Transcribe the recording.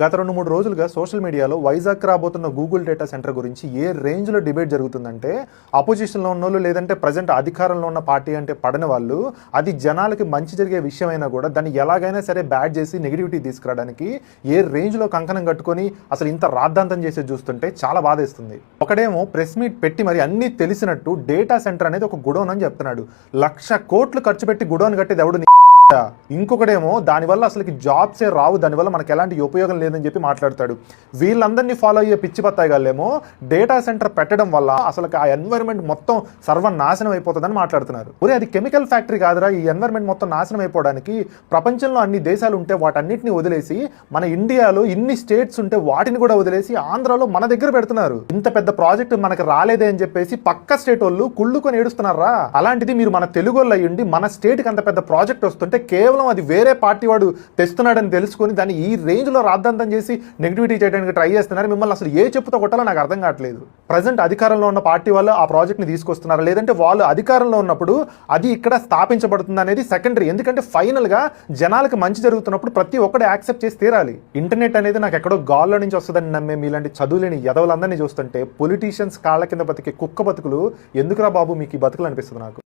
గత రెండు మూడు రోజులుగా సోషల్ మీడియాలో వైజాగ్ రాబోతున్న గూగుల్ డేటా సెంటర్ గురించి ఏ రేంజ్లో డిబేట్ జరుగుతుందంటే అపోజిషన్లో ఉన్న వాళ్ళు లేదంటే ప్రజెంట్ అధికారంలో ఉన్న పార్టీ అంటే పడని వాళ్ళు అది జనాలకి మంచి జరిగే విషయమైనా కూడా దాన్ని ఎలాగైనా సరే బ్యాడ్ చేసి నెగిటివిటీ తీసుకురావడానికి ఏ రేంజ్లో కంకణం కట్టుకొని అసలు ఇంత రాద్ధాంతం చేసి చూస్తుంటే చాలా బాధేస్తుంది. ఒకడేమో ప్రెస్ మీట్ పెట్టి మరి అన్నీ తెలిసినట్టు డేటా సెంటర్ అనేది ఒక గుడౌన్ అని చెప్తున్నాడు. లక్ష కోట్లు ఖర్చు పెట్టి గుడౌన్ కట్టేది ఎవడు నీ ఇంకొకడేమో దానివల్ల అసలుకి జాబ్సే రావు దానివల్ల మనకు ఎలాంటి ఉపయోగం లేదని చెప్పి మాట్లాడతాడు. వీళ్ళందరినీ ఫాలో అయ్యే పిచ్చి పత్తాయిగాళ్ళేమో డేటా సెంటర్ పెట్టడం వల్ల అసలు ఆ ఎన్వైరన్మెంట్ మొత్తం సర్వనాశనం అయిపోతుందని మాట్లాడుతున్నారు. ఒరే అది కెమికల్ ఫ్యాక్టరీ కాదురా ఈ ఎన్వైరన్మెంట్ మొత్తం నాశనం అయిపోవడానికి ప్రపంచంలో అన్ని దేశాలు ఉంటే వాటన్నిటిని వదిలేసి మన ఇండియాలో ఇన్ని స్టేట్స్ ఉంటే వాటిని కూడా వదిలేసి ఆంధ్రాలో మన దగ్గర పెడుతున్నారు. ఇంత పెద్ద ప్రాజెక్ట్ మనకు రాలేదే అని చెప్పేసి పక్క స్టేట్ వాళ్ళు కుళ్ళుకొని ఏడుస్తున్నారా? అలాంటిది మీరు మన తెలుగు వాళ్ళు అయ్యుండి మన స్టేట్కి అంత పెద్ద ప్రాజెక్ట్ వస్తుంటే కేవలం అది వేరే పార్టీ వాడు తెస్తున్నాడని తెలుసుకొని దాన్ని ఈ రేంజ్లో రాద్ధాంతం చేసి నెగిటివిటీ చేయడానికి ట్రై చేస్తున్నారు. మిమ్మల్ని అసలు ఏ చెప్పుతో కొట్టాలో నాకు అర్థం కావట్లేదు. ప్రజెంట్ అధికారంలో ఉన్న పార్టీ వాళ్ళు ఆ ప్రాజెక్ట్ని తీసుకొస్తున్నారు. లేదంటే వాళ్ళు అధికారంలో ఉన్నప్పుడు అది ఇక్కడ స్థాపించబడుతుంది అనేది సెకండరీ. ఎందుకంటే ఫైనల్గా జనాలకు మంచి జరుగుతున్నప్పుడు ప్రతి ఒక్కటి యాక్సెప్ట్ చేసి తీరాలి. ఇంటర్నెట్ అనేది నాకు ఎక్కడో గాల్లో నుంచి వస్తుందని నమ్మే మీలాంటి చదువులేని ఎదవలందరినీ చూస్తుంటే పొలిటీషియన్స్ కాళ్ళ కింద బతికే కుక్క బతుకులు ఎందుకురా బాబు మీకు ఈ బతుకులు అనిపిస్తుంది నాకు?